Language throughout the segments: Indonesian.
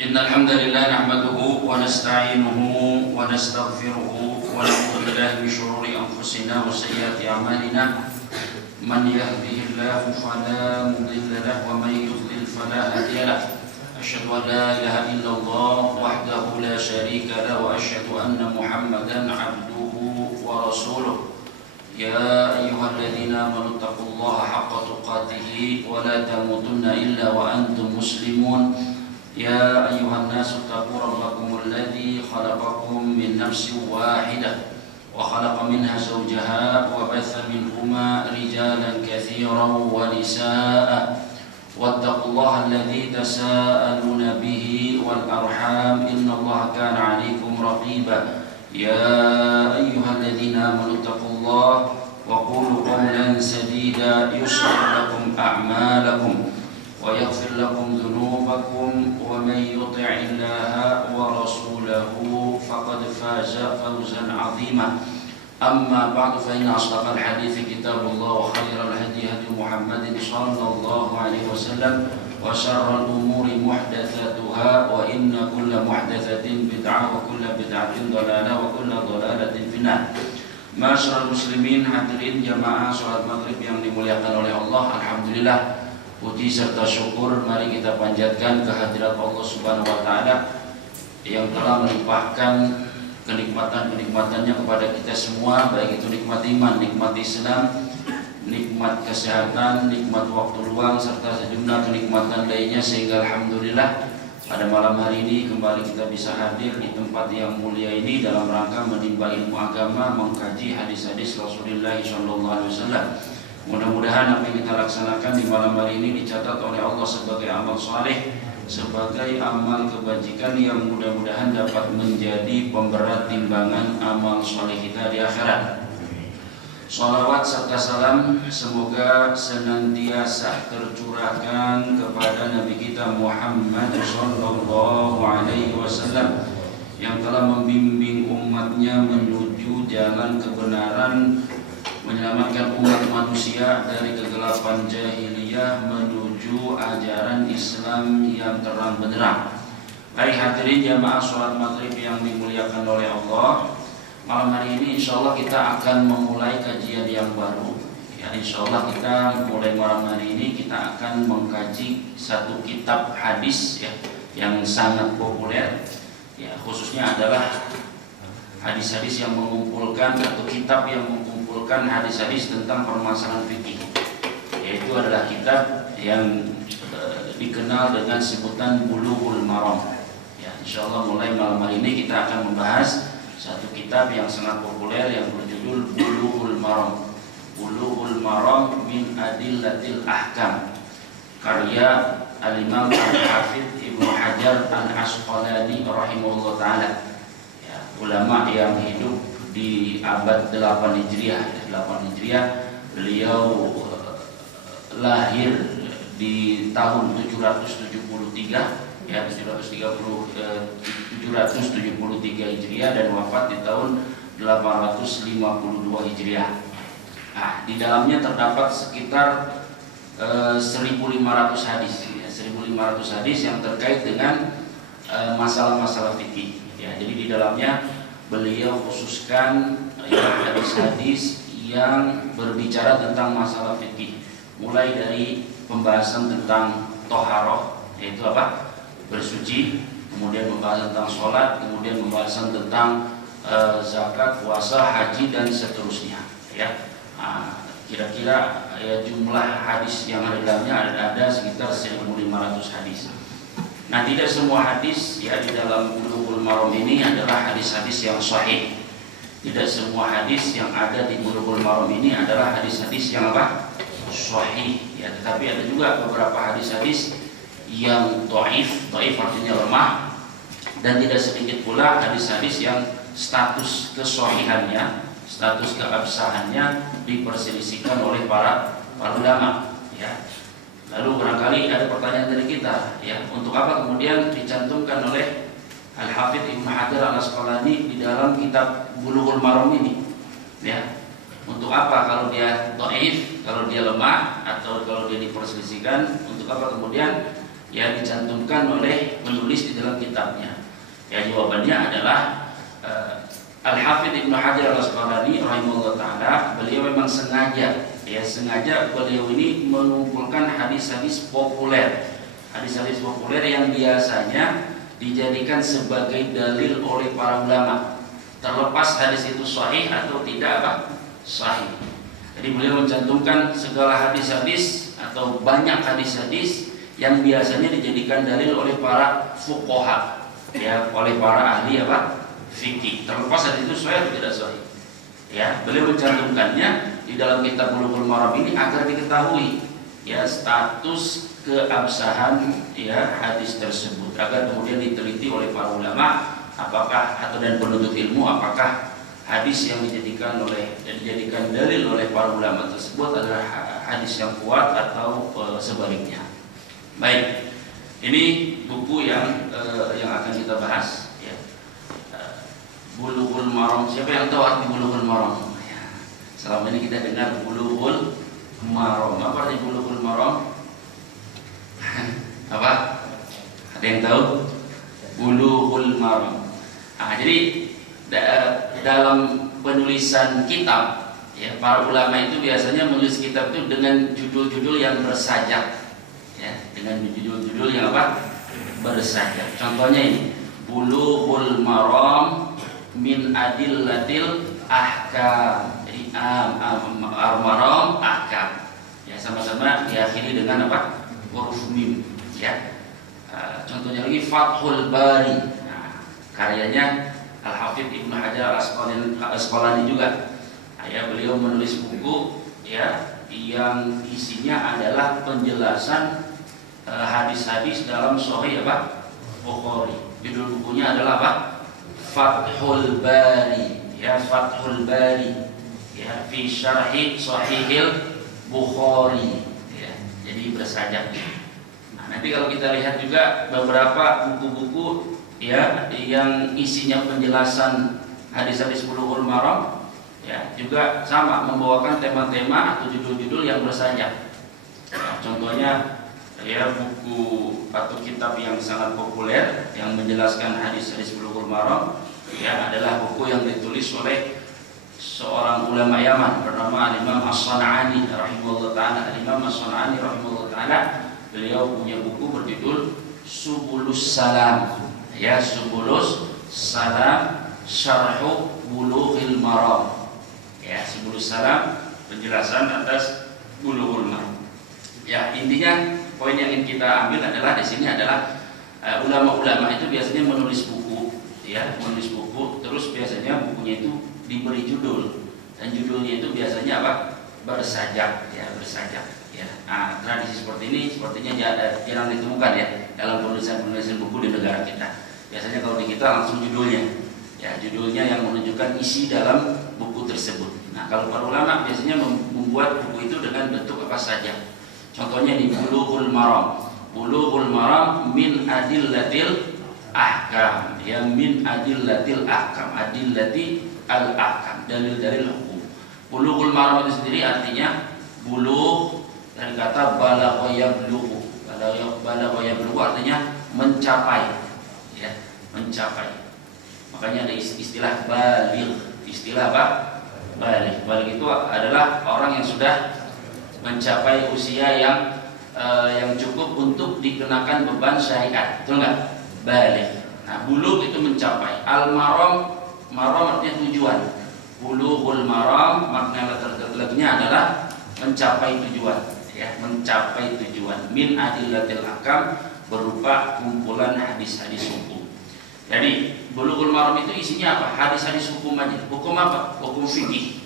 إن الحمد لله نحمده ونستعينه ونستغفره ونعوذ بالله من شرور أنفسنا وسيئات أعمالنا من يهده الله فلا مضل له ومن يضلل فلا هادي له أشهد أن لا إله إلا الله وحده لا شريك له وأشهد أن محمدا عبده ورسوله يا أيها الذين آمنوا اتقوا الله حق تقاته ولا تموتن إلا وأنتم مسلمون يا أيها الناس اتقوا ربكم الذي خلقكم من نفس واحدة وخلق منها زوجها وبث منهما رجالا كثيرا ونساء واتقوا الله الذي تساءلون به والأرحام إن الله كان عليكم رقيبا يا أيها الذين آمنوا اتقوا الله وقولوا قولا سديدا يصلح لكم أعمالكم ويغفر لكم ذنوبكم ومن يطع الله ورسوله فقد فاز فوزا عظيما أما بعد فإن أصدق الحديث كتاب الله وخير الهدي هدي محمد صلى الله عليه وسلم وشر الأمور محدثاتها وإن كل محدثة بدعة وكل بدعة ضلالة وكل ضلالة في النار. Masyarul muslimin, hadirin jamaah salat maghrib yang dimuliakan oleh Allah, alhamdulillah, puji serta syukur mari kita panjatkan kehadirat Allah Subhanahu wa taala yang telah melimpahkan kenikmatan-kenikmatannya kepada kita semua, baik itu nikmat iman, nikmat Islam, nikmat kesehatan, nikmat waktu luang serta sejumlah kenikmatan lainnya, sehingga alhamdulillah pada malam hari ini kembali kita bisa hadir di tempat yang mulia ini dalam rangka menimba ilmu agama, mengkaji hadis-hadis Rasulullah SAW. Mudah-mudahan apa yang kita laksanakan di malam hari ini dicatat oleh Allah sebagai amal saleh, sebagai amal kebajikan yang mudah-mudahan dapat menjadi pemberat timbangan amal saleh kita di akhirat. Salawat serta salam semoga senantiasa tercurahkan kepada Nabi kita Muhammad sallallahu alaihi wasallam yang telah membimbing umatnya menuju jalan kebenaran, menyelamatkan umat manusia dari kegelapan jahiliyah menuju ajaran Islam yang terang benderang. Baik hadirin jamaah sholat maghrib yang dimuliakan oleh Allah, malam hari ini insyaallah kita akan memulai kajian yang baru. Ya, insyaallah kita mulai malam hari ini kita akan mengkaji satu kitab hadis ya, yang sangat populer. Ya, khususnya adalah hadis-hadis yang mengumpulkan atau kitab yang mengumpulkan hadis-hadis tentang permasalahan fikih. Yaitu adalah kitab yang dikenal dengan sebutan Bulughul Maram. Ya, insyaallah mulai malam hari ini kita akan membahas satu kitab yang sangat populer yang berjudul Bulughul Maram. Bulughul Maram min Adillatil Ahkam, karya Al-Imam Al-Hafidz Ibnu Hajar Al-Asqalani rahimahullah taala. Ya, ulama yang hidup di abad 8 Hijriah. 8 Hijriah, beliau lahir di tahun 773 ya, 773 Hijriah dan wafat di tahun 852 Hijriah. Nah, di dalamnya terdapat sekitar 1.500 hadis ya, 1.500 hadis yang terkait dengan masalah-masalah fikih ya. Jadi di dalamnya beliau khususkan ya, hadis-hadis yang berbicara tentang masalah fikih, mulai dari pembahasan tentang toharoh, yaitu apa? Bersuci, kemudian pembahasan tentang sholat, kemudian pembahasan tentang zakat, puasa, haji dan seterusnya. Ya, kira-kira ya, jumlah hadis yang ada di dalamnya ada sekitar 1.500 hadis. Nah, tidak semua hadis ya di dalam Bulughul Maram ini adalah hadis-hadis yang sahih. Tidak semua hadis yang ada di Bulughul Maram ini adalah hadis-hadis yang apa? Sahih. Ya, tetapi ada juga beberapa hadis-hadis yang dhaif artinya lemah, dan tidak sedikit pula hadis-hadis yang status kesahihannya, status keabsahannya diperselisihkan oleh para ulama ya. Lalu barangkali ada pertanyaan dari kita ya, untuk apa kemudian dicantumkan oleh Al-Hafidz Ibnu Hajar Al-Asqalani di dalam kitab Bulughul Maram ini ya? Untuk apa kalau dia dhaif, kalau dia lemah, atau kalau dia diperselisihkan, untuk apa kemudian yang dicantumkan oleh penulis di dalam kitabnya? Ya, jawabannya adalah Al-Hafidz Ibnu Hajar Al-Asqalani rahimahullah taala, beliau memang sengaja beliau ini mengumpulkan hadis-hadis populer. Hadis-hadis populer yang biasanya dijadikan sebagai dalil oleh para ulama, terlepas hadis itu sahih atau tidak sahih. Jadi beliau mencantumkan segala hadis-hadis atau banyak hadis-hadis yang biasanya dijadikan dalil oleh para fuqaha, ya, oleh para ahli fikih, terlepas hadis itu sahih atau tidak sahih. Ya, beliau mencantumkannya di dalam kitab Bulughul Maram ini agar diketahui ya status keabsahan ya hadis tersebut, agar kemudian diteliti oleh para ulama apakah atau dan penuntut ilmu apakah hadis yang dijadikan dalil oleh para ulama tersebut adalah hadis yang kuat atau sebaliknya. Baik, ini buku yang akan kita bahas ya. Bulughul Maram. Siapa yang tahu arti Bulughul Maram? Ya. Selama ini kita dengar Bulughul Maram. Apa arti Bulughul Maram? Apa? Ada yang tahu? Bulughul Maram. Nah, jadi dalam penulisan kitab, ya, para ulama itu biasanya menulis kitab itu dengan judul-judul yang bersajak, ya, dengan judul-judul yang bersajak. Contohnya ini, Bulughul Maram min adillatil ahkam. Jadi maram ahkam. Ya, sama-sama diakhiri dengan huruf mim. Ya. Contohnya lagi Fathul Bari. Nah, karyanya Al-Hafidz Ibnu Hajar Al-Asqalani juga. Ya, beliau menulis buku ya yang isinya adalah penjelasan hadis-hadis dalam Sahih Bukhari. Judul bukunya adalah Fathul Bari. Ya, Fathul Bari. Ya, fi syarhi Sahihil Bukhari. Ya, jadi bersajak. Nah, nanti kalau kita lihat juga beberapa buku-buku ya yang isinya penjelasan hadis-hadis Bulughul Maram ya juga sama membawakan tema-tema atau judul-judul yang bersajak. Nah, contohnya ya buku atau kitab yang sangat populer yang menjelaskan hadis-hadis Bulughul Maram ya adalah buku yang ditulis oleh seorang ulama Yaman bernama Imam As-San'ani rahimahullah taala. Imam As-San'ani rahimahullah taala beliau punya buku berjudul Subulus Salam. Ya, Subulus Salam Syarhu Bulughil Maram. Ya, Subulus Salam penjelasan atas Bulughul Maram. Ya, intinya poin yang ingin kita ambil adalah di sini adalah ulama-ulama itu biasanya menulis buku, ya, menulis buku, terus biasanya bukunya itu diberi judul dan judulnya itu biasanya bersajak, ya, bersajak. Ya, nah, tradisi seperti ini sepertinya jarang ditemukan ya dalam penulisan buku di negara kita. Biasanya kalau di kita langsung judulnya, ya, judulnya yang menunjukkan isi dalam buku tersebut. Nah, kalau para ulama biasanya membuat buku itu dengan bentuk apa saja. Contohnya di Bulughul Maram. Bulughul Maram min adillatil ahkam. Ya, min adillatil ahkam. Adillati al-ahkam, dalil-dalil hukum. Bulughul Maram itu sendiri artinya bulugh dari kata balagha yablughu. Balagha yablughu artinya mencapai, ya, mencapai. Makanya ada istilah baligh. Istilah apa? Baligh. Baligh itu adalah orang yang sudah mencapai usia yang cukup untuk dikenakan beban syariat. Betul enggak? Baligh. Nah, bulugh itu mencapai. Al-maram, maram artinya tujuan. Bulughul Maram makna lagunya adalah mencapai tujuan, ya, mencapai tujuan. Min adillatil ahkam berupa kumpulan hadis-hadis hukum. Jadi Bulughul Maram itu isinya apa? Hadis-hadis hukum aja. Hukum apa? Hukum fikih.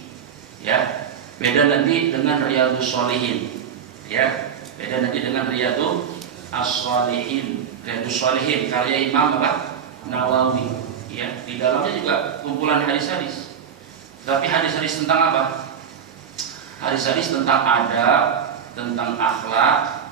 Ya. Beda nanti dengan Riyadhus Shalihin. Ya. Beda nanti dengan Riyadhus Shalihin. Riyadhus Shalihin karya Imam Nawawi. Ya, di dalamnya juga kumpulan hadis-hadis. Tapi hadis-hadis tentang apa? Hadis-hadis tentang adab, tentang akhlak,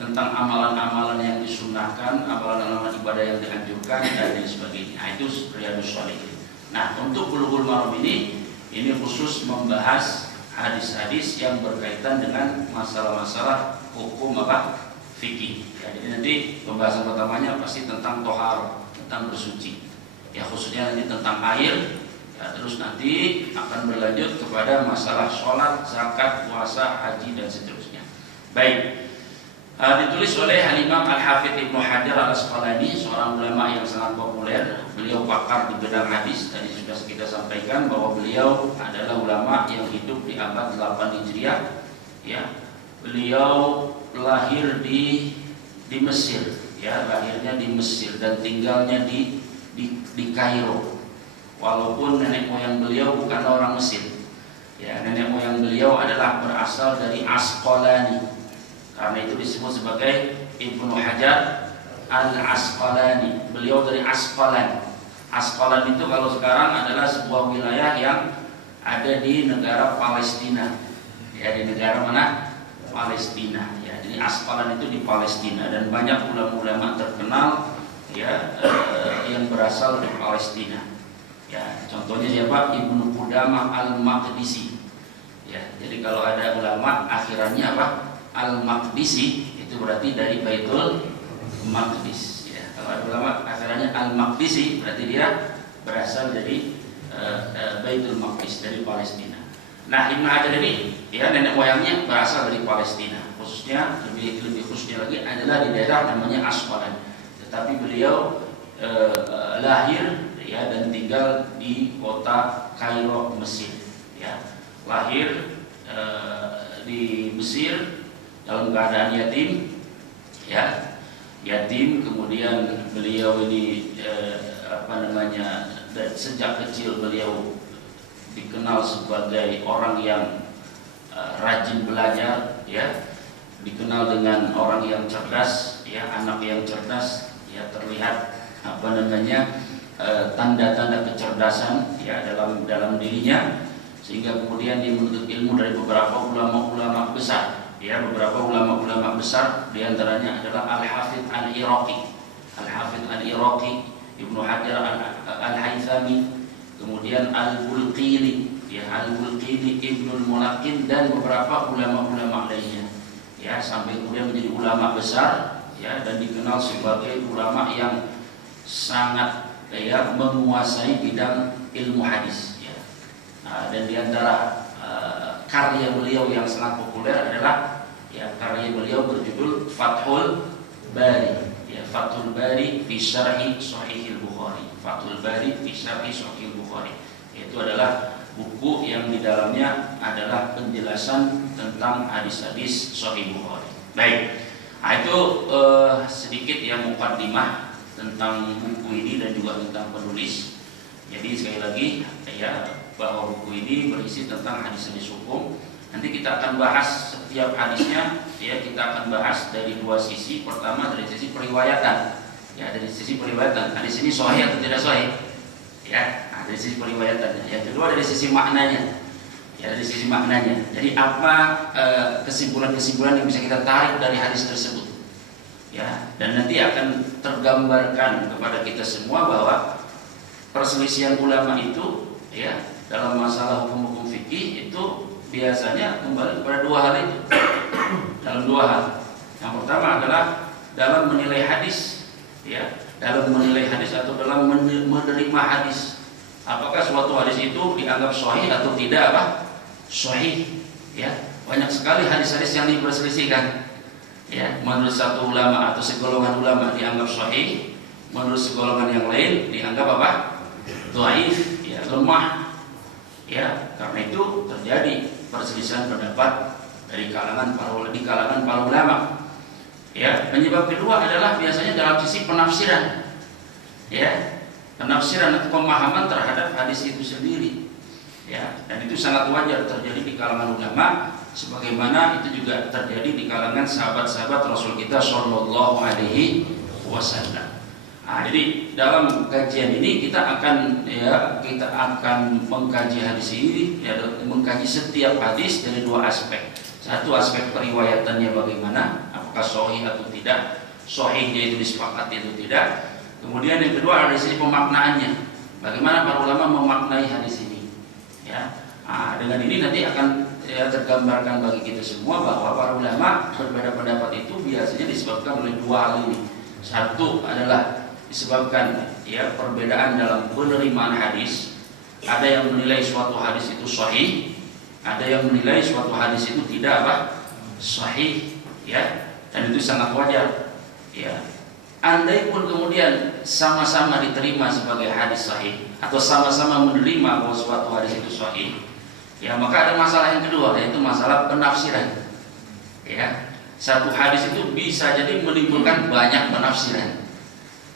tentang amalan-amalan yang disunahkan, amalan-amalan ibadah yang dianjurkan dan lain sebagainya. Nah, itu Riyadhus Shalihin. Nah, untuk Bulughul Maram ini khusus membahas hadis-hadis yang berkaitan dengan masalah-masalah hukum fikih. Ya, jadi nanti pembahasan pertamanya pasti tentang tohar, tentang bersuci. Ya, khususnya nanti tentang air. Ya, terus nanti akan berlanjut kepada masalah sholat, zakat, puasa, haji dan seterusnya. Baik, ditulis oleh Al-Imam Al-Hafidz Ibnu Hajar Al-Asqalani, seorang ulama yang sangat populer. Beliau pakar di bidang hadis. Tadi sudah kita sampaikan bahwa beliau adalah ulama yang hidup di abad 8 Hijriah. Ya, beliau lahir di Mesir. Ya, lahirnya di Mesir dan tinggalnya di Kairo. Walaupun nenek moyang beliau bukan orang Mesir. Ya, nenek moyang beliau adalah berasal dari Asqalani. Karena itu disebut sebagai Ibnu Hajar Al-Asqalani. Beliau dari Asqalan. Asqalan itu kalau sekarang adalah sebuah wilayah yang ada di negara Palestina. Ya, di negara mana? Palestina. Ya, jadi Asqalan itu di Palestina dan banyak ulama-ulama terkenal ya yang berasal dari Palestina. Ya, contohnya siapa? Ibnu Qudamah Al-Maqdisi. Ya, jadi kalau ada ulama akhirannya apa? Al-Maqdisi, itu berarti dari Baitul Maqdis. Ya, kalau ada ulama akhirannya Al-Maqdisi, berarti dia berasal dari Baitul Maqdis, dari Palestina. Nah, Ibnu Hajar ini, ya nenek moyangnya berasal dari Palestina. Khususnya lebih khususnya lagi adalah di daerah namanya Asqalan. Tetapi beliau lahir ya dan tinggal di kota Kairo, Mesir. Ya, lahir di Mesir dalam keadaan yatim. Ya, yatim. Kemudian beliau ini sejak kecil beliau dikenal sebagai orang yang rajin belajar. Ya, dikenal dengan orang yang cerdas. Ya, anak yang cerdas. Ya, terlihat tanda-tanda kecerdasan ya dalam dirinya, sehingga kemudian dia menuntut ilmu dari beberapa ulama-ulama besar. Ya, beberapa ulama-ulama besar diantaranya adalah Al-Hafidz Al-Iraqi, Al-Hafidz Al-Iraqi, Ibnu Hajar Al-Haythami, kemudian Al-Bulqini, ya Al-Bulqini, Ibnul Mulaqin dan beberapa ulama-ulama lainnya. Ya, sampai kemudian menjadi ulama besar ya dan dikenal sebagai ulama yang sangat ya menguasai bidang ilmu hadis ya. Dan diantara karya beliau yang sangat populer adalah ya karya beliau berjudul Fathul Bari ya, Fathul Bari fi Syarhi Shahihil Bukhari. Fathul Bari fi Syarhi Shahihil Bukhari itu adalah buku yang di dalamnya adalah penjelasan tentang hadis-hadis Sahih Bukhari. Baik, nah itu sedikit ya mukaddimah tentang buku ini dan juga tentang penulis. Jadi sekali lagi ya bahwa buku ini berisi tentang hadis-hadis hukum. Nanti kita akan bahas setiap hadisnya ya, kita akan bahas dari dua sisi. Pertama dari sisi periwayatan. Ya, dari sisi periwayatan. Hadis ini sahih atau tidak sahih? Ya, nah, dari sisi periwayatannya. Yang kedua dari sisi maknanya. Ya, dari sisi maknanya. Jadi apa kesimpulan-kesimpulan yang bisa kita tarik dari hadis tersebut? Ya, dan nanti akan tergambarkan kepada kita semua bahwa perselisihan ulama itu ya dalam masalah hukum-hukum fikih itu biasanya kembali kepada dua hal itu. Dalam dua hal. Yang pertama adalah dalam menilai hadis, ya, dalam menilai hadis atau dalam menerima hadis. Apakah suatu hadis itu dianggap sahih atau tidak apa? Sahih. Ya, banyak sekali hadis-hadis yang diperselisihkan. Ya, menurut satu ulama atau segolongan ulama dianggap sahih, menurut segolongan yang lain dianggap apa? Dhaif, ya, lemah. Ya, karena itu terjadi perselisihan pendapat di kalangan para ulama. Ya, penyebab kedua adalah biasanya dalam sisi penafsiran. Ya, penafsiran atau pemahaman terhadap hadis itu sendiri. Ya, dan itu sangat wajar terjadi di kalangan ulama, sebagaimana itu juga terjadi di kalangan sahabat-sahabat Rasul kita Shallallahu Alaihi Wasallam. Nah, jadi dalam kajian ini kita akan mengkaji hadis ini, ya, mengkaji setiap hadis dari dua aspek. Satu aspek periwayatannya bagaimana, apakah sahih atau tidak, sahihnya itu disepakati atau tidak. Kemudian yang kedua dari sisi pemaknaannya, bagaimana para ulama memaknai hadis ini. Ya, nah, dengan ini nanti akan ya tergambarkan bagi kita semua bahwa para ulama berbeda pendapat itu biasanya disebabkan oleh dua hal ini. Satu adalah disebabkan ya perbedaan dalam penerimaan hadis. Ada yang menilai suatu hadis itu sahih, ada yang menilai suatu hadis itu tidak sahih, ya, dan itu sangat wajar, ya. Andai pun kemudian sama-sama diterima sebagai hadis sahih atau sama-sama menerima bahwa suatu hadis itu sahih, ya, maka ada masalah yang kedua, yaitu masalah penafsiran. Ya, satu hadis itu bisa jadi menimbulkan banyak penafsiran.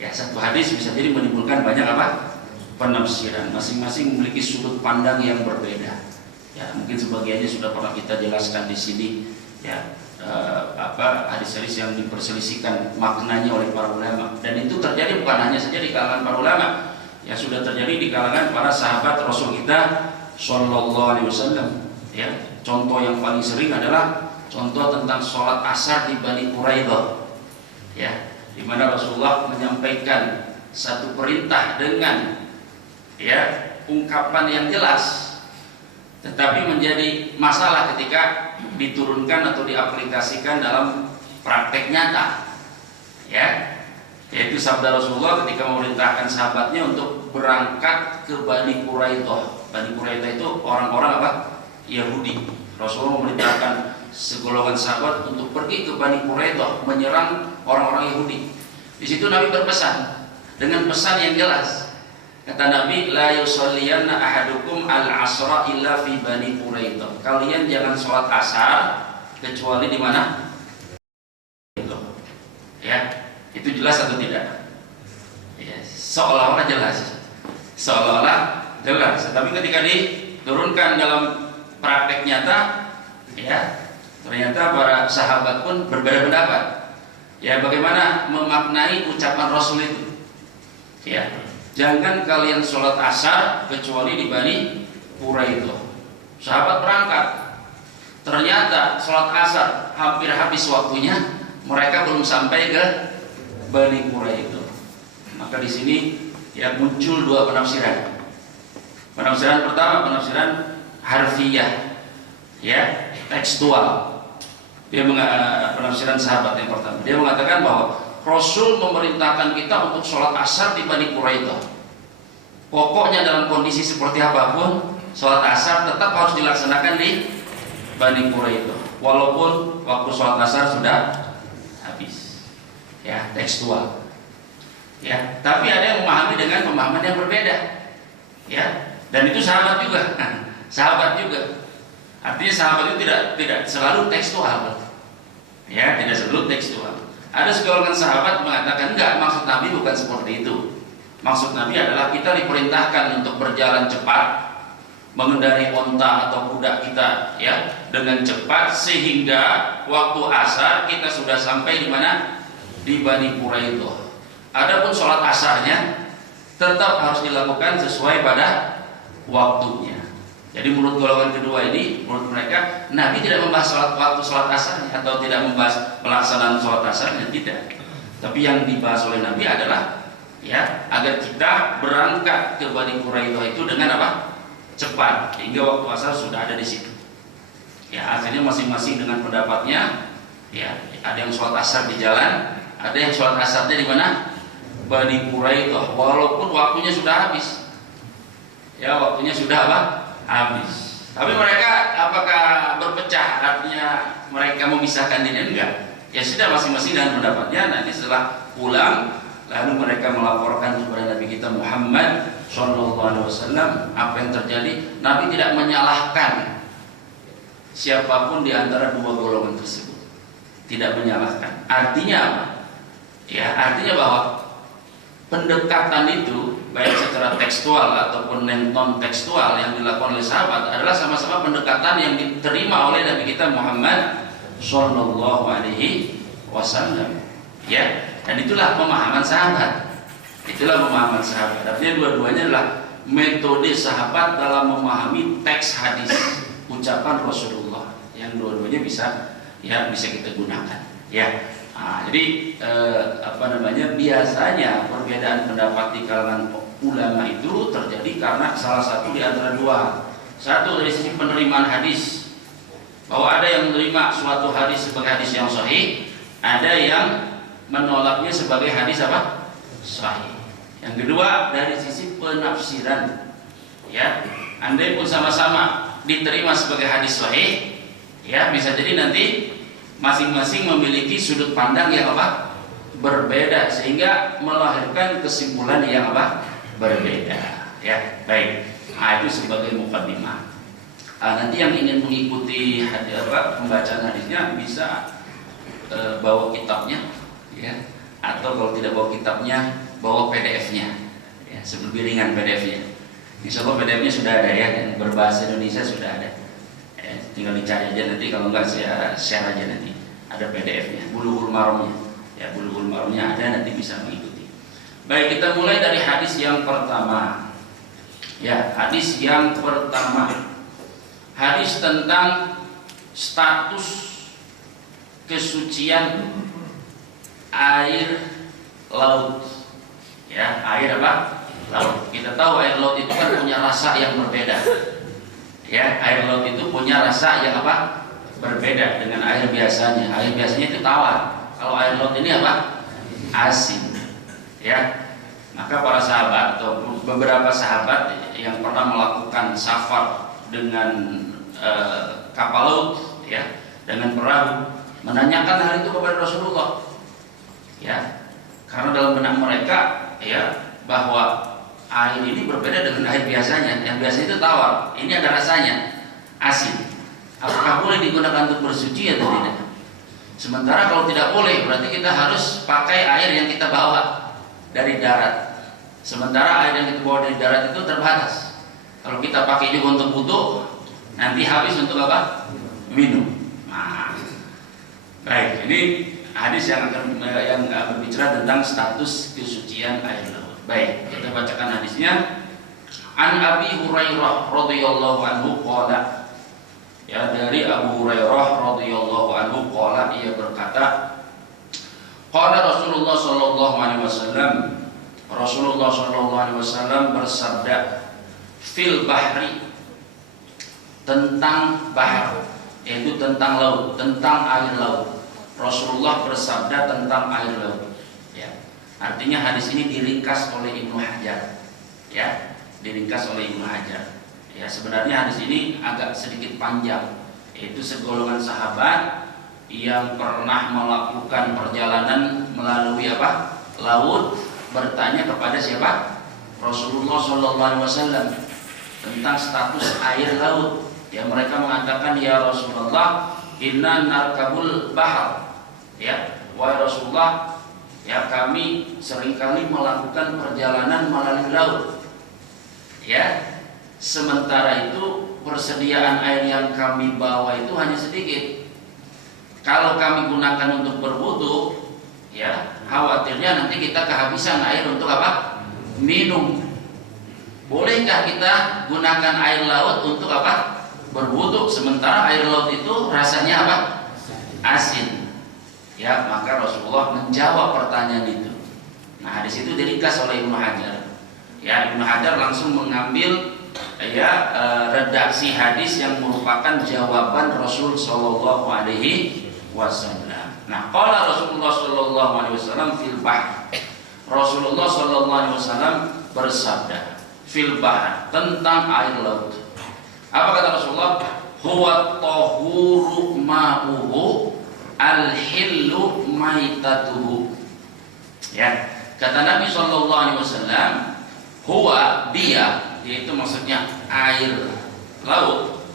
Ya, satu hadis bisa jadi menimbulkan banyak penafsiran. Masing-masing memiliki sudut pandang yang berbeda. Ya, mungkin sebagiannya sudah pernah kita jelaskan di sini. Ya, hadis-hadis yang diperselisihkan maknanya oleh para ulama, dan itu terjadi bukan hanya saja di kalangan para ulama, ya sudah terjadi di kalangan para sahabat Rasul kita Shallallahu Alaihi Wasallam. Ya, contoh yang paling sering adalah contoh tentang sholat asar di Bani Quraidah, ya, di mana Rasulullah menyampaikan satu perintah dengan ya ungkapan yang jelas, tetapi menjadi masalah ketika diturunkan atau diaplikasikan dalam praktek nyata, ya, yaitu sabda Rasulullah ketika memerintahkan sahabatnya untuk berangkat ke Bani Quraidah. Bani Quraidah itu orang-orang Yahudi. Rasulullah memerintahkan segolongan sahabat untuk pergi ke Bani Quraidah menyerang orang-orang Yahudi. Di situ Nabi berpesan dengan pesan yang jelas. Kata Nabi, la yusalliyanna ahadukum al-asra illa fi Bani Quraidah. Kalian jangan sholat asar kecuali di mana? Ya, itu jelas atau tidak? Ya, seolah-olah jelas. Seolah-olah jelas. Tapi ketika diturunkan dalam praktek nyata, ya, ternyata para sahabat pun berbeda pendapat. Ya, bagaimana memaknai ucapan Rasul itu? Ya. Jangan kalian sholat asar kecuali di Bani Quraidah. Sahabat berangkat, ternyata sholat asar hampir habis waktunya, mereka belum sampai ke Bani Quraidah. Maka di sini ya muncul dua penafsiran. Penafsiran pertama, penafsiran harfiah, ya, tekstual. Penafsiran sahabat yang pertama, dia mengatakan bahwa Rasul memerintahkan kita untuk sholat asar di Bani Quraidah. Pokoknya dalam kondisi seperti apapun, sholat asar tetap harus dilaksanakan di Bani Quraidah, walaupun waktu sholat asar sudah habis. Ya, tekstual. Ya, tapi ada yang memahami dengan pemahaman yang berbeda. Ya, dan itu sahabat juga. Sahabat juga. Artinya sahabat itu tidak selalu tekstual. Ya, tidak selalu tekstual. Ada segolongan sahabat mengatakan enggak, maksud Nabi bukan seperti itu. Maksud Nabi adalah kita diperintahkan untuk berjalan cepat, mengendarai onta atau kuda kita, ya, dengan cepat sehingga waktu asar kita sudah sampai di mana? Di Bani Quraidah. Adapun sholat asarnya tetap harus dilakukan sesuai pada waktunya. Jadi menurut golongan kedua ini, menurut mereka Nabi tidak membahas waktu sholat asarnya atau tidak membahas pelaksanaan sholat asarnya, tidak. Tapi yang dibahas oleh Nabi adalah ya agar kita berangkat ke Bani Quraidah itu dengan cepat hingga waktu asar sudah ada di situ. Ya, akhirnya masing-masing dengan pendapatnya. Ya, ada yang sholat asar di jalan, ada yang sholat asarnya di mana? Bani Quraidah, walaupun waktunya sudah habis. Ya, waktunya sudah habis. Tapi mereka apakah berpecah, artinya mereka memisahkan diri? Enggak. Ya sudah, masing-masing dengan pendapatnya. Nanti setelah pulang, lalu mereka melaporkan kepada Nabi kita Muhammad Shallallahu Alaihi Wasallam apa yang terjadi. Nabi tidak menyalahkan siapapun di antara dua golongan tersebut. Tidak menyalahkan. Artinya apa? Ya, artinya bahwa pendekatan itu baik secara tekstual ataupun non tekstual yang dilakukan oleh sahabat adalah sama-sama pendekatan yang diterima oleh Nabi kita Muhammad Shallallahu Alaihi Wasallam. Ya, dan itulah pemahaman sahabat. Itulah pemahaman sahabat. Artinya dua-duanya adalah metode sahabat dalam memahami teks hadis ucapan Rasulullah. Yang dua-duanya bisa kita gunakan. Ya. Nah, jadi biasanya perbedaan pendapat di kalangan ulama itu terjadi karena salah satu di antara dua. Satu dari sisi penerimaan hadis, bahwa ada yang menerima suatu hadis sebagai hadis yang sahih, ada yang menolaknya sebagai hadis apa? Sahih. Yang kedua dari sisi penafsiran, ya, andai pun sama-sama diterima sebagai hadis sahih, ya bisa jadi nanti masing-masing memiliki sudut pandang yang apa? Berbeda, sehingga melahirkan kesimpulan yang apa? Berbeda. Ya, baik. Nah, itu sebagai mukaddimah. Nanti yang ingin mengikuti pembacaan hadisnya bisa bawa kitabnya, ya, atau kalau tidak bawa kitabnya bawa PDF-nya, ya, lebih ringan PDF-nya. Insya Allah PDF-nya sudah ada, ya, yang berbahasa Indonesia sudah ada, ya, tinggal dicari aja nanti, kalau enggak saya share aja nanti, ada PDF-nya, Bulughul Maromnya, ya, Bulughul Maromnya ada, nanti bisa mengikuti. Baik, kita mulai dari hadis yang pertama, ya, hadis yang pertama. Hadis tentang status kesucian air laut. Ya, air apa? Laut. Kita tahu air laut itu kan punya rasa yang berbeda. Ya, air laut itu punya rasa yang apa? Berbeda dengan air biasanya. Air biasanya itu tawar. Kalau air laut ini apa? Asin. Ya. Maka para sahabat atau beberapa sahabat yang pernah melakukan safar dengan kapal laut, ya, dengan perahu, menanyakan hal itu kepada Rasulullah, ya, karena dalam benak mereka, ya, bahwa air ini berbeda dengan air biasanya. Yang biasanya itu tawar, ini ada rasanya asin. Apakah boleh digunakan untuk bersuci atau tidak? Sementara kalau tidak boleh, berarti kita harus pakai air yang kita bawa dari darat. Sementara air yang kita bawa dari darat itu terbatas. Kalau kita pakai juga untuk wudu, nanti habis untuk apa? Minum. Nah, baik, ini hadis yang akan berbicara tentang status kesucian air laut. Baik, kita bacakan hadisnya. An Abi Hurairah radhiyallahu anhu qala. Ya, dari Abu Hurairah radhiyallahu anhu qala, ia berkata, qala Rasulullah sallallahu alaihi wasallam, Rasulullah sallallahu alaihi wasallam bersabda, fil bahri, tentang bahar, yaitu tentang laut, tentang air laut. Rasulullah bersabda tentang air laut, ya. Artinya hadis ini diringkas oleh Ibnu Hajar, ya, diringkas oleh Ibnu Hajar. Ya, sebenarnya hadis ini agak sedikit panjang, yaitu segolongan sahabat yang pernah melakukan perjalanan melalui apa? Laut, bertanya kepada siapa? Rasulullah Shallallahu Alaihi Wasallam tentang status air laut. Ya, mereka mengatakan, ya Rasulullah, inna narkabul bahar. Ya, wahai Rasulullah, ya, kami seringkali melakukan perjalanan melalui laut. Ya, sementara itu persediaan air yang kami bawa itu hanya sedikit. Kalau kami gunakan untuk berwudu, ya, khawatirnya nanti kita kehabisan air untuk apa? Minum. Bolehkah kita gunakan air laut untuk apa? Berwudu, sementara air laut itu rasanya apa? Asin. Ya, maka Rasulullah menjawab pertanyaan itu. Nah, hadis itu diringkas oleh Ibnu Hajar. Ya, Ibnu Hajar langsung mengambil, ya, redaksi hadis yang merupakan jawaban Rasul Shallallahu Alaihi Wasallam. Nah, qala Rasulullah Shallallahu Alaihi Wasallam fil bahr. Rasulullah Shallallahu Alaihi Wasallam bersabda fil bahr, tentang air laut. Apa kata Rasulullah? Huwa tahuru ma'uhu al-hillu maitatuhu. Ya, kata Nabi Shallallahu Alaihi Wasallam, huwa, dia, yaitu maksudnya air laut.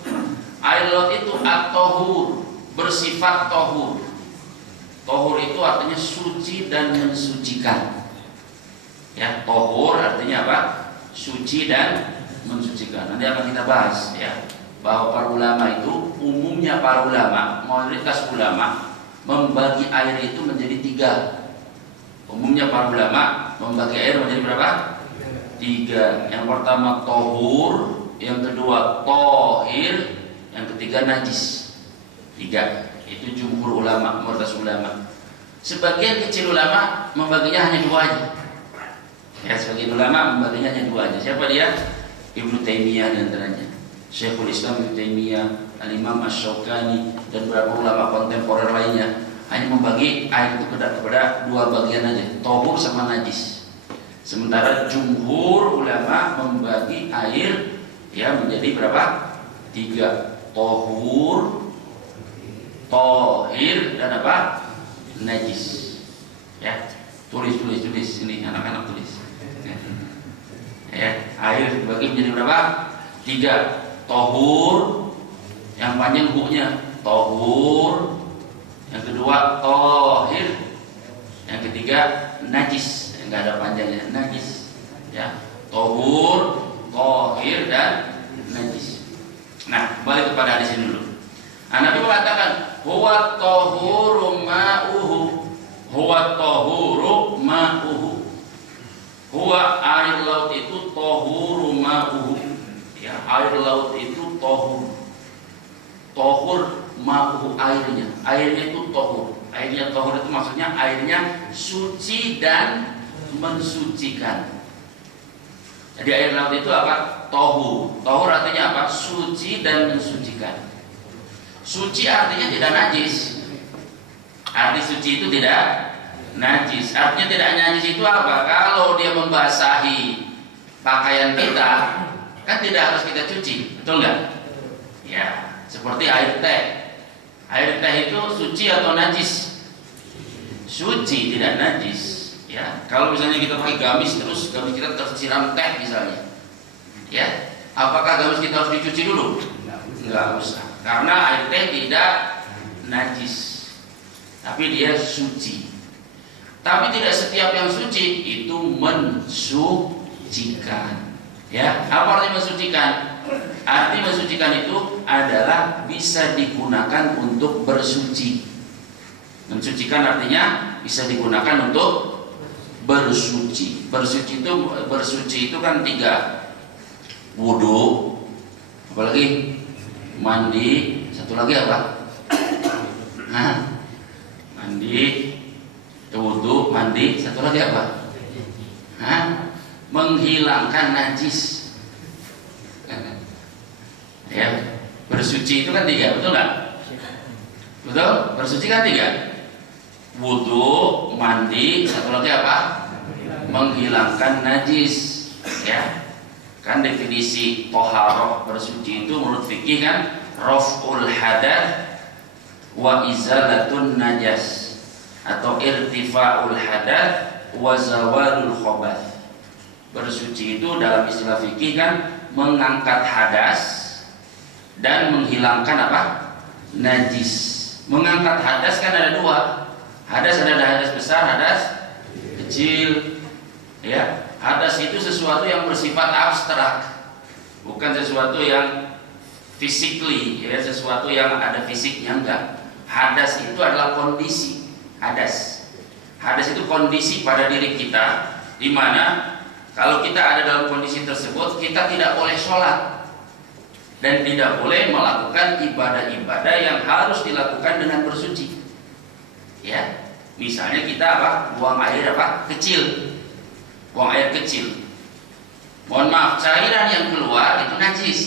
Air laut itu at-tahur, bersifat tahur. Tahur itu artinya suci dan mensucikan. Ya, tahur artinya apa? Suci dan mensucikan. Nanti akan kita bahas, ya, bahwa para ulama itu, umumnya para ulama, mayoritas ulama membagi air itu menjadi 3. Umumnya para ulama membagi air menjadi berapa? 3. Yang pertama tahur, yang kedua tohir, yang ketiga najis. 3. Itu jumhur ulama, mayoritas ulama. Sebagian kecil ulama membaginya hanya 2 aja. Ya, sebagian ulama membaginya hanya 2 aja. Siapa dia? Ibnu Taimiyah dan antaranya. Syekhul Islam Ibnu Taimiyah, Al-Imam Asy-Syaukani, dan beberapa ulama kontemporer lainnya hanya membagi air itu kepada dua bagian aja, tahur sama najis. Sementara jumhur ulama membagi air ya menjadi berapa? 3, tahur, tohir, dan apa? Najis. Ya, tulis ini anak-anak tulis. Ya, air dibagi menjadi berapa? 3, tohur, yang panjang hu-nya, tohur, yang kedua tohir, yang ketiga najis, nggak ada panjangnya, najis. Ya, tohur, tohir, dan najis. Nah, kembali kepada hadis ini dulu. Nabi mengatakan, huwa tohuru ma'uhu, huwa tohuru ma'uhu. Huwa, air laut itu tohuru ma'uhu. Ya, air laut itu tohur. Tohur ma'uhu, airnya. Airnya itu tohur. Airnya tohur itu maksudnya airnya suci dan mensucikan. Jadi air laut itu apa? Tohur. Tohur artinya apa? Suci dan mensucikan. Suci artinya tidak najis. Arti suci itu tidak najis. Artinya tidak najis itu apa? Kalau dia membasahi pakaian kita, kan tidak harus kita cuci, betul nggak? Ya, seperti air teh. Air teh itu suci atau najis? Suci, tidak najis. Ya, kalau misalnya kita pakai gamis terus gamis kita tersiram teh misalnya, ya, apakah gamis kita harus dicuci dulu? Nggak usah, karena air teh tidak najis, tapi dia suci. Tapi tidak setiap yang suci itu mensucikan. Ya, apa arti mensucikan? Arti mensucikan itu adalah bisa digunakan untuk bersuci. Mensucikan artinya bisa digunakan untuk bersuci. Bersuci itu kan 3. Wudu, apalagi mandi, satu lagi apa? Mandi, wudu, mandi, satu lagi apa? Menghilangkan najis. Ya, bersuci itu kan 3, betul nggak? Betul? Bersuci kan 3. Wudu, mandi, satu lagi apa? Menghilangkan najis. Ya, kan definisi toharoh bersuci itu menurut fikih kan raf'ul hadath wa izalatun najas, atau irtifa'ul hadath wa zawalul khobath. Bersuci itu dalam istilah fikih kan mengangkat hadas dan menghilangkan apa? Najis. Mengangkat hadas kan ada 2. Hadas ada hadas besar, hadas kecil. Ya, hadas itu sesuatu yang bersifat abstrak, bukan sesuatu yang physically, ya, sesuatu yang ada fisiknya, enggak. Hadas itu adalah kondisi. Hadas itu kondisi pada diri kita, di mana kalau kita ada dalam kondisi tersebut, kita tidak boleh sholat dan tidak boleh melakukan ibadah-ibadah yang harus dilakukan dengan bersuci. Ya, misalnya kita apa? Buang air apa? Kecil. Buang air kecil. Mohon maaf, cairan yang keluar itu najis.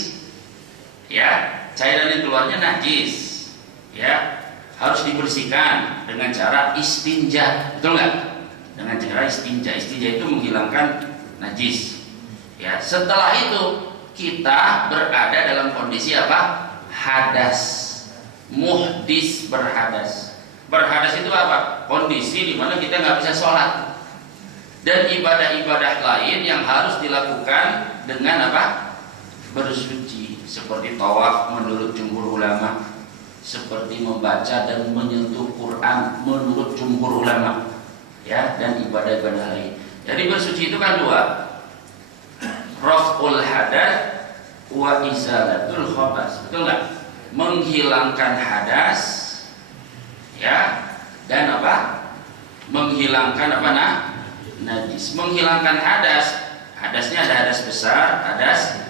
Ya, cairan yang keluarnya najis. Ya, harus dibersihkan dengan cara istinja, betul nggak? Dengan cara istinja. Istinja itu menghilangkan najis. Ya, setelah itu kita berada dalam kondisi apa? Hadas. Muhdis, berhadas. Berhadas itu apa? Kondisi di mana kita nggak bisa sholat dan ibadah-ibadah lain yang harus dilakukan dengan apa? Bersuci, seperti tawaf menurut jumhur ulama, seperti membaca dan menyentuh Quran menurut jumhur ulama, ya, dan ibadah-ibadah lain. Jadi bersuci itu kan 2, raf'ul hadath wa izalatul khabas, betul nggak? Menghilangkan hadas, ya, dan apa? Menghilangkan apa? Najis. Menghilangkan hadas. Hadasnya ada hadas besar, hadas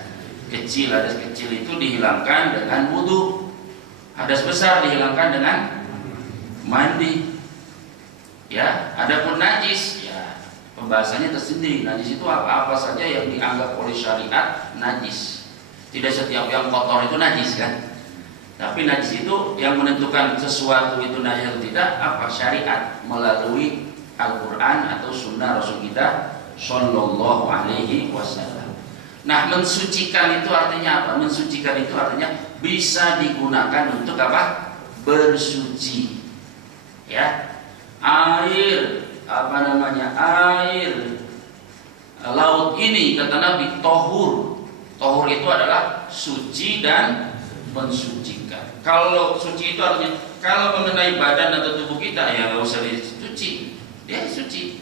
kecil. Hadas kecil itu dihilangkan dengan wudu. Hadas besar dihilangkan dengan mandi. Ya, adapun najis, ya, pembahasannya tersendiri. Najis itu apa saja yang dianggap oleh syariat najis. Tidak setiap yang kotor itu najis kan? Tapi najis itu yang menentukan sesuatu itu najis atau tidak apa? Syariat melalui Al-Quran atau Sunnah Rasul kita Sallallahu Alaihi Wasallam. Nah, mensucikan itu artinya apa? Mensucikan itu artinya bisa digunakan untuk apa? Bersuci. Ya, air air laut ini kata Nabi tohur. Tohur itu adalah suci dan mensucikan. Kalau suci itu artinya kalau mengenai badan atau tubuh kita ya nggak usah dicuci, dia suci,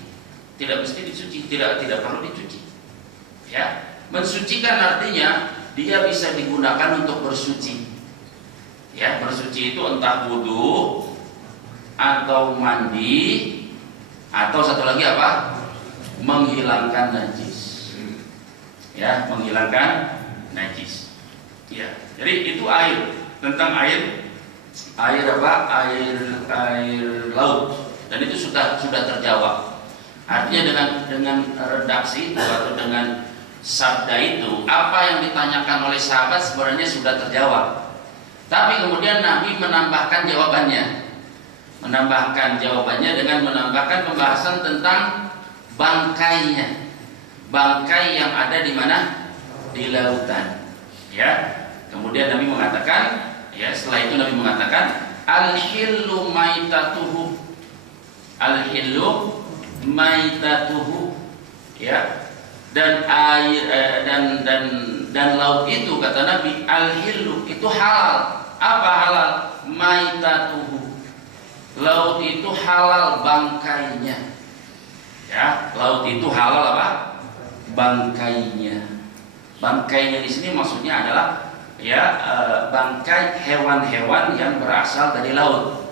tidak mesti dicuci, tidak perlu dicuci. Ya, mensucikan artinya dia bisa digunakan untuk bersuci. Ya, bersuci itu entah wudu atau mandi atau satu lagi apa? Menghilangkan najis. Ya, menghilangkan najis. Ya, jadi itu air. Tentang air apa? Air laut. Dan itu sudah terjawab. Artinya dengan redaksi atau dengan sabda itu, apa yang ditanyakan oleh sahabat sebenarnya sudah terjawab. Tapi kemudian Nabi menambahkan jawabannya. Dengan menambahkan pembahasan tentang bangkainya. Bangkai yang ada di mana? Di lautan. Ya. Kemudian Nabi mengatakan, ya setelah itu Nabi mengatakan, al-hillu maitatuhu, al-hillu maitatuhu, ya. Dan air dan laut itu kata Nabi al-hillu itu halal. Apa halal? Maitatuhu. Laut itu halal bangkainya. Ya, laut itu halal apa? Bangkainya. Bangkainya di sini maksudnya adalah bangkai hewan-hewan yang berasal dari laut.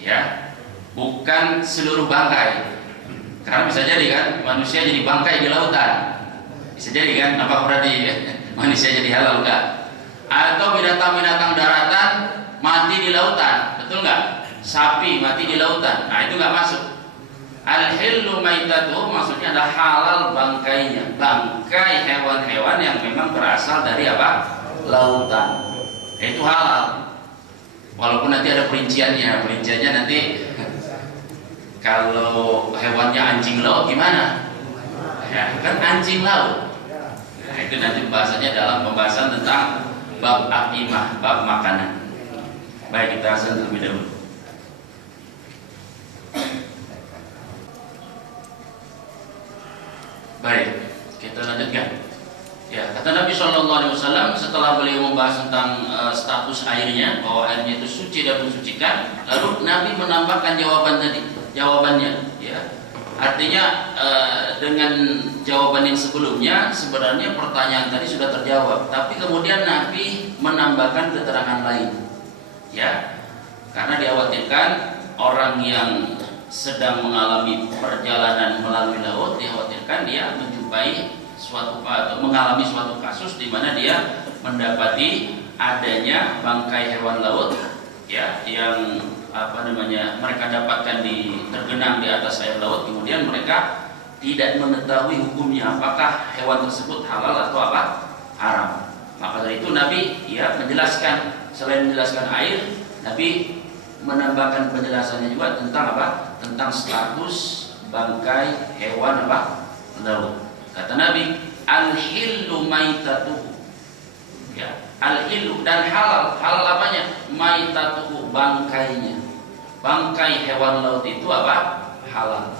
Ya, bukan seluruh bangkai. Karena bisa jadi kan manusia jadi bangkai di lautan. Bisa jadi kan, apa berarti manusia jadi halal enggak? Atau binatang-binatang daratan mati di lautan, betul enggak? Sapi mati di lautan, nah itu enggak masuk. Al-hillu maitatu maksudnya adalah halal bangkainya, bangkai hewan-hewan yang memang berasal dari apa? Lautan. Itu halal. Walaupun nanti ada perinciannya nanti. Kalau hewannya anjing laut gimana? Ya, kan anjing laut. Nah, itu nanti pembahasannya dalam pembahasan tentang bab atimah, bab makanan. Baik, kita azan terlebih dahulu. Baik, kita lanjutkan. Ya, kata Nabi SAW setelah beliau membahas tentang status airnya, bahwa airnya itu suci dan mensucikan, lalu Nabi menambahkan jawabannya, ya. Artinya dengan jawaban yang sebelumnya sebenarnya pertanyaan tadi sudah terjawab, tapi kemudian Nabi menambahkan keterangan lain, ya, karena dikhawatirkan orang yang sedang mengalami perjalanan melalui laut, dikhawatirkan dia menjumpai mengalami suatu kasus di mana dia mendapati adanya bangkai hewan laut, ya, yang mereka dapatkan tergenang di atas air laut, kemudian mereka tidak mengetahui hukumnya apakah hewan tersebut halal atau apa? Haram. Maka dari itu Nabi menjelaskan, selain menjelaskan air, Nabi menambahkan penjelasannya juga tentang apa? Tentang status bangkai hewan apa? Laut. Kata Nabi, al-hillu maitatuhu. Ya, al-hillu dan halal. Halal apanya? Maitatuhu, bangkainya. Bangkai hewan laut itu apa? Halal.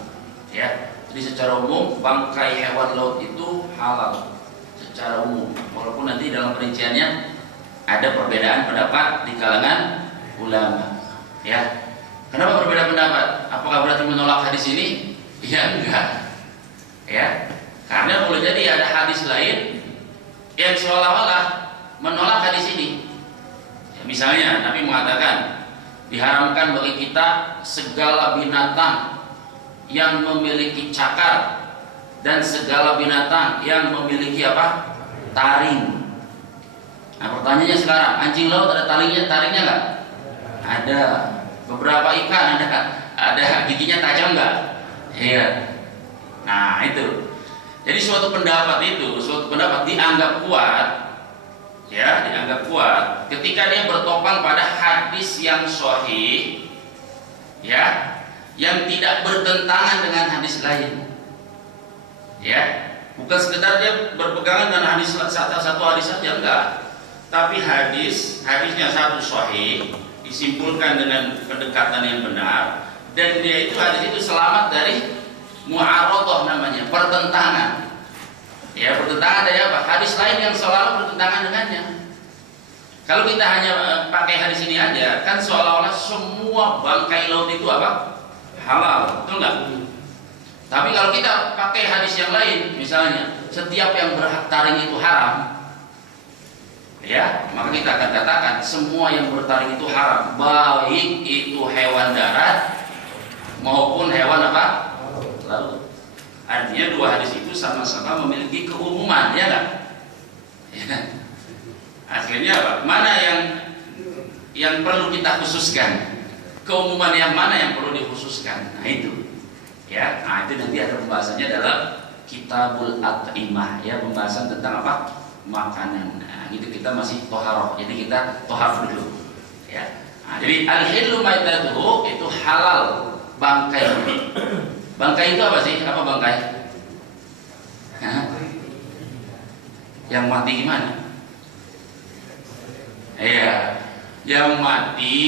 Ya. Jadi secara umum bangkai hewan laut itu halal secara umum. Walaupun nanti dalam perinciannya ada perbedaan pendapat di kalangan ulama. Ya. Kenapa berbeda pendapat? Apakah berarti menolak hadis ini? Ya, enggak. Ya. Karena boleh jadi ada hadis lain yang seolah-olah menolak hadis ini. Ya, misalnya Nabi mengatakan diharamkan bagi kita segala binatang yang memiliki cakar dan segala binatang yang memiliki apa? Taring. Nah, pertanyaannya sekarang, anjing laut ada taringnya nggak? Ada. Beberapa ikan ada giginya tajam nggak? Iya. Nah itu. Jadi suatu pendapat dianggap kuat Ya, dianggap kuat ketika dia bertopang pada hadis yang sahih, ya, yang tidak bertentangan dengan hadis lain. Ya, bukan sekedar dia berpegangan dengan hadis satu hadis saja, enggak. Tapi hadisnya satu sahih, disimpulkan dengan pendekatan yang benar, dan dia itu hadis itu selamat dari mu'aradhah, namanya pertentangan. Ya, bertentangan dari apa? Hadis lain yang selalu bertentangan dengannya. Kalau kita hanya pakai hadis ini aja, kan seolah-olah semua bangkai laut itu apa? Halal, betul nggak? Tapi kalau kita pakai hadis yang lain, misalnya setiap yang berhak taring itu haram, ya, maka kita akan katakan semua yang bertaring itu haram, baik itu hewan darat maupun hewan apa? Laut. Artinya dua hadis itu sama-sama memiliki keumuman, ya kan? Ya. Akhirnya apa? Mana yang perlu kita khususkan? Keumuman yang mana yang perlu dikhususkan? Nah itu, ya. Nah itu nanti ada pembahasannya dalam Kitabul At'imah, ya, pembahasan tentang apa? Makanan. Nah itu kita masih toharoh, jadi kita tohar dulu, ya. Nah, jadi al-hillu maitatuhu itu halal bangkai. Bangkai itu apa sih? Apa bangkai? Hah? Yang mati gimana? Iya, yang mati,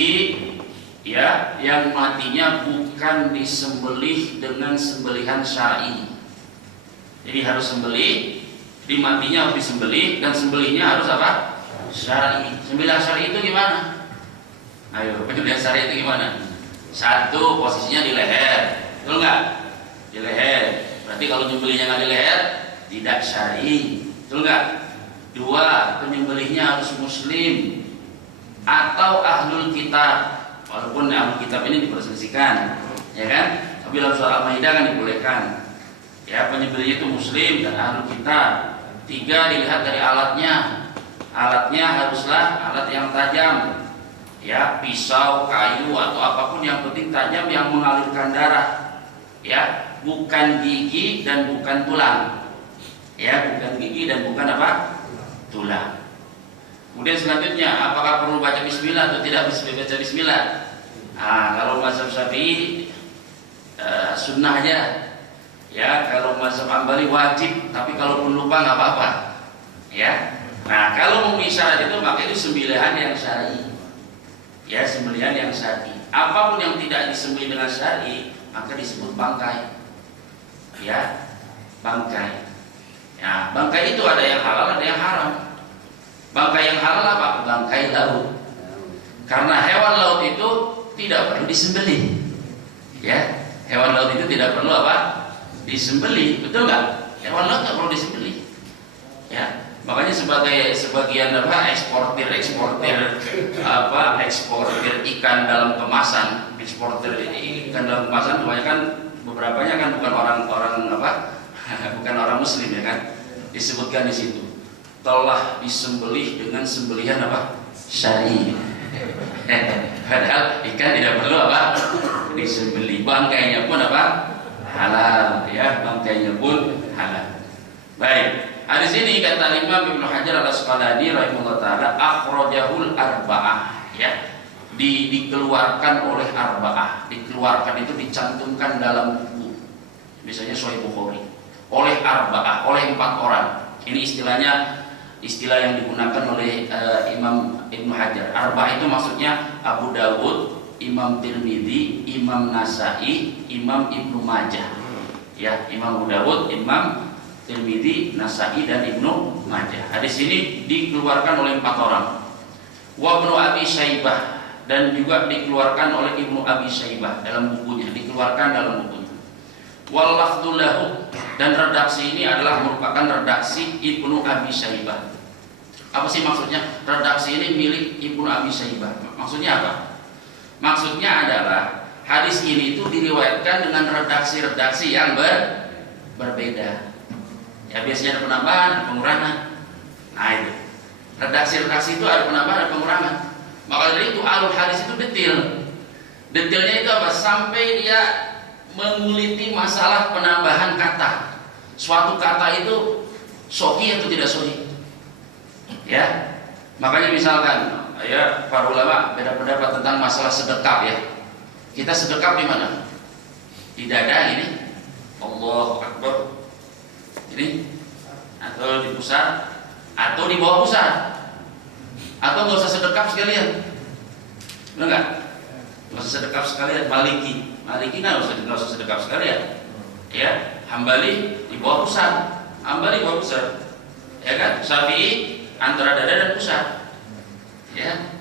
ya, yang matinya bukan disembelih dengan sembelihan syar'i. Jadi harus sembelih, dimatinya harus disembelih, dan sembelihnya harus apa? Syar'i. Sembelihan syar'i itu gimana? Ayo, penyembelihan syar'i itu gimana? Satu, posisinya di leher, betul nggak? Di leher. Berarti kalau nyembelihnya nggak di leher, tidak syar'i, betul nggak? Dua, penyembelihnya harus muslim atau ahlul kitab. Walaupun ahlul kitab ini diperselisihkan, ya kan? Tapi dalam surah Al-Maidah kan dibolehkan. Ya, penyembelihnya itu muslim dan ahlul kitab. Tiga, dilihat dari alatnya. Alatnya haruslah alat yang tajam. Ya, pisau, kayu atau apapun yang penting tajam yang mengalirkan darah. Ya, bukan gigi dan bukan tulang. Ya, bukan gigi dan bukan apa? Tulang. Kemudian selanjutnya, apakah perlu baca bismillah atau tidak baca bismillah? Nah, kalau mazhab Syafi'i sunnah aja. Ya, kalau mazhab Hambali wajib, tapi kalau pun lupa nggak apa-apa. Ya. Nah, kalau memenuhi syarat itu maka itu sembelihan yang syar'i. Ya, sembelihan yang syar'i. Apapun yang tidak disembelih dengan syar'i maka disebut bangkai. Ya, bangkai. Ya, bangkai itu ada yang halal, ada yang haram. Bangkai yang halal apa? Bangkai laut. Karena hewan laut itu tidak perlu disembelih. Ya, hewan laut itu tidak perlu apa? Disembelih, betul nggak? Hewan laut nggak perlu disembelih. Ya, makanya sebagian apa eksportir ikan dalam kemasan, kebanyakan beberapanya kan bukan orang apa? Bukan orang muslim, ya kan? Disebutkan di situ telah disembelih dengan sembelihan apa? Syar'i. Padahal ikan tidak perlu apa? Disembelih. Bangkainya pun apa? Halal, ya, bangkainya pun halal. Baik. Hadis ini kata Imam Ibnu Hajar Al-Asqalani rahimahullah taala akhrajahul arba'ah, ya. Dikeluarkan oleh arba'ah. Dikeluarkan itu dicantumkan dalam buku. Misalnya Sahih Bukhari. Oleh arba'ah, oleh 4 orang. Ini istilah yang digunakan oleh Imam Ibnu Hajar. Arba'ah itu maksudnya Abu Dawud, Imam Tirmidzi, Imam Nasai, Imam Ibnu Majah. Ya, Imam Abu Dawud, Imam Tirmidzi, Nasai dan Ibnu Majah. Hadis ini dikeluarkan oleh 4 orang. Wa Ibnu Abi Syaibah, dan juga dikeluarkan oleh Ibnu Abi Syaibah dalam bukunya, dikeluarkan dalam bukunya. Wal lafdzu lahu, dan redaksi ini adalah merupakan redaksi Ibnu Abi Syaibah. Apa sih maksudnya? Redaksi ini milik Ibnu Abi Syaibah. Maksudnya apa? Maksudnya adalah hadis ini itu diriwayatkan dengan redaksi-redaksi yang berbeda. Ya, biasanya ada penambahan, ada pengurangan. Nah itu, redaksi-redaksi itu ada penambahan, ada pengurangan. Maka dari itu alur hadis itu detail. Detailnya itu apa? Sampai dia menguliti masalah penambahan kata. Suatu kata itu sahih atau tidak sahih. Ya, Makanya misalkan ya para ulama beda pendapat tentang masalah sedekap ya. Kita sedekap di mana? Di dada ini, Allahu Akbar. Ini atau di pusat atau di bawah pusat. Atau nggak usah sedekap sekalian. Benar nggak? Nggak usah sedekap sekalian. Maliki nggak usah sedekap sekalian. Ya, Hambali di bawah pusat. Hambali di bawah pusat. Ya kan? Syafi'i antara dada dan pusat. Ya.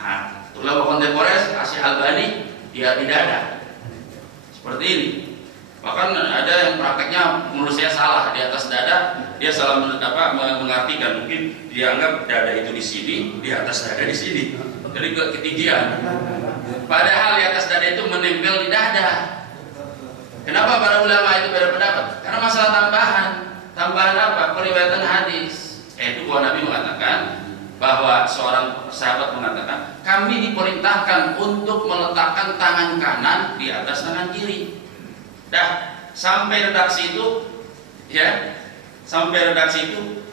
Nah, ulama kontemporer Asy Albani dia di dada. Seperti ini. Bahkan ada yang prakteknya menurut saya salah, di atas dada dia salah mengartikan, mungkin dia anggap dada itu di sini, di atas dada di sini. Jadi ketinggian. Padahal di atas dada itu menempel di dada. Kenapa para ulama itu beda pendapat? Karena masalah tambahan. Tambahan apa? Periwayatan hadis. Itu bahwa Nabi mengatakan bahwa seorang sahabat mengatakan, kami diperintahkan untuk meletakkan tangan kanan di atas tangan kiri. Dah sampai redaksi itu, ya, sampai redaksi itu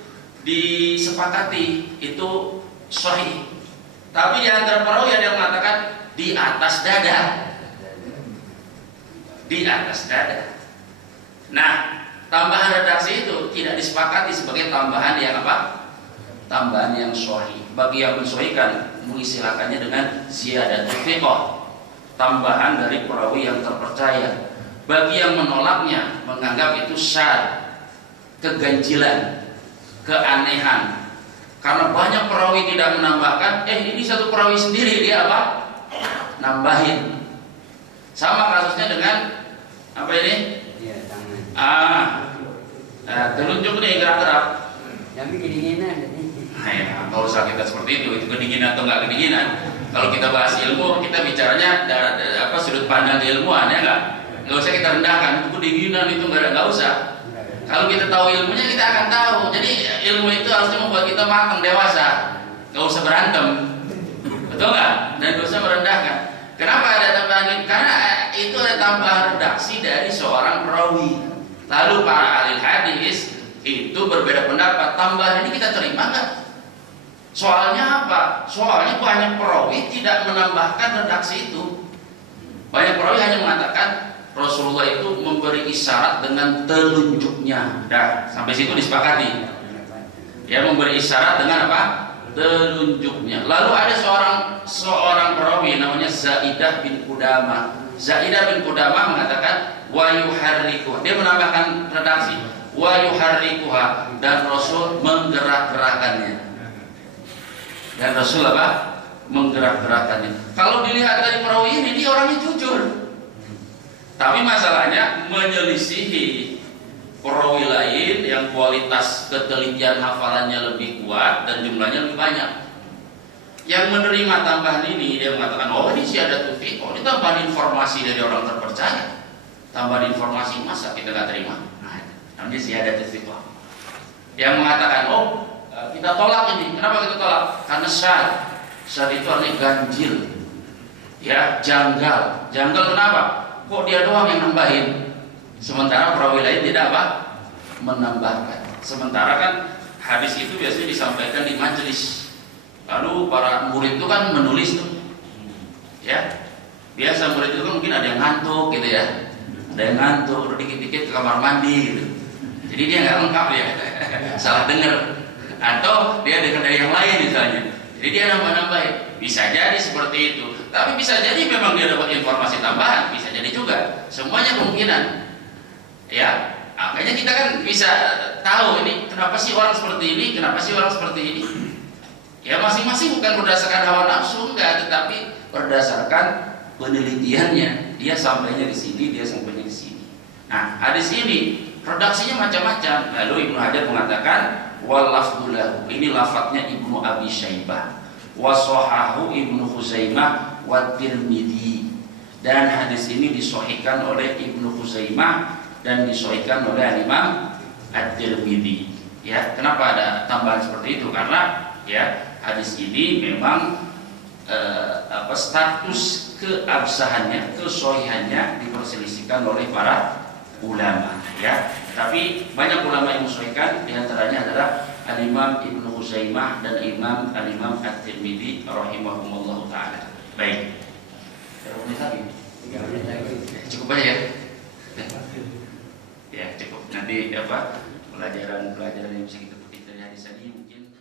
disepakati itu sahih. Tapi di antara perawi ada yang mengatakan di atas dada, di atas dada. Nah, tambahan redaksi itu tidak disepakati sebagai tambahan yang apa? Tambahan yang sahih. Bagi yang mensahihkan mengistilahkannya dengan ziyadatul thiqah, tambahan dari perawi yang terpercaya. Bagi yang menolaknya menganggap itu syad, keganjilan, keanehan. Karena banyak perawi tidak menambahkan, ini satu perawi sendiri dia apa? Nambahin. Sama kasusnya dengan apa ini? Iya, tangan. Telunjuk nih gerak-gerak. Tapi kedinginan. Nah, kalau usah kita seperti itu kedinginan atau nggak kedinginan. Kalau kita bahas ilmu, kita bicaranya sudut pandang ilmuwan, ya nggak? Nggak usah kita rendahkan, itu kedinginan itu nggak usah. Kalau kita tahu ilmunya kita akan tahu. Jadi ilmu itu harusnya membuat kita matang, dewasa. Nggak usah berantem, betul nggak? Dan nggak usah merendahkan. Kenapa ada tambahan ini? Karena itu ada tambahan redaksi dari seorang perawi. Lalu para ahli hadis itu berbeda pendapat. Tambahan ini kita terima nggak? Soalnya apa? Soalnya banyak perawi tidak menambahkan redaksi itu. Banyak perawi hanya mengatakan Rasulullah itu memberi isyarat dengan telunjuknya. Dah, sampai situ disepakati. Dia memberi isyarat dengan apa? Telunjuknya. Lalu ada seorang perawi namanya Zaidah bin Qudamah. Zaidah bin Qudamah mengatakan wa yuharrikuha. Dia menambahkan redaksi wa yuharrikuha, dan Rasul menggerak-gerakannya. Dan Rasul apa? Menggerak-gerakannya. Kalau dilihat dari perawi ini, dia orangnya jujur. Tapi masalahnya menyelisihi perawi lain yang kualitas ketelitian hafalannya lebih kuat dan jumlahnya lebih banyak. Yang menerima tambahan ini dia mengatakan, oh ini ziyadatul thiqah, ini tambahan informasi dari orang terpercaya. Tambahan informasi, masa kita nggak terima? Nah, namanya ziyadatul thiqah. Yang mengatakan, oh kita tolak ini. Kenapa kita tolak? Karena syad itu artinya ganjil, ya, janggal. Janggal kenapa? Kok dia doang yang nambahin, sementara perawi lain tidak apa? Menambahkan. Sementara kan hadis itu biasanya disampaikan di majelis. Lalu para murid itu kan menulis tuh, ya. Biasa murid itu kan mungkin ada yang ngantuk gitu ya, ada yang ngantuk, dikit-dikit ke kamar mandi gitu. Jadi dia nggak lengkap ya, salah dengar, atau dia dengar dari yang lain misalnya. Jadi dia nambah-nambahin. Bisa jadi seperti itu. Tapi bisa jadi memang dia dapat informasi tambahan, bisa jadi juga. Semuanya kemungkinan. Ya, makanya kita kan bisa tahu ini kenapa sih orang seperti ini, kenapa sih orang seperti ini. Ya masing-masing bukan berdasarkan hawa nafsu, enggak, tetapi berdasarkan penelitiannya. Dia sampainya di sini, dia sampainya di sini. Nah, hadis ini redaksinya macam-macam. Lalu Ibnu Hajar mengatakan wal lafdhu lahu. Ini lafadznya Ibnu Abi Syaibah. Wa shahahu Ibnu Khuzaimah wa Tirmidzi. Dan hadis ini disahihkan oleh Ibnu Khuzaimah dan disahihkan oleh Imam At-Tirmidzi. Ya, kenapa ada tambahan seperti itu? Karena ya hadis ini memang status keabsahannya, kesohihannya diperselisihkan oleh para ulama. Ya, tapi banyak ulama yang mensahihkan, diantaranya adalah Al-Imam Ibnu Khuzaimah dan Imam At-Tirmidzi rahimahumullah taala. Baik. Berapa menit lagi? 3 menit lagi. Cukup aja ya. Ya cukup. Nanti pelajaran yang bisa kita petik dari hadis tadi mungkin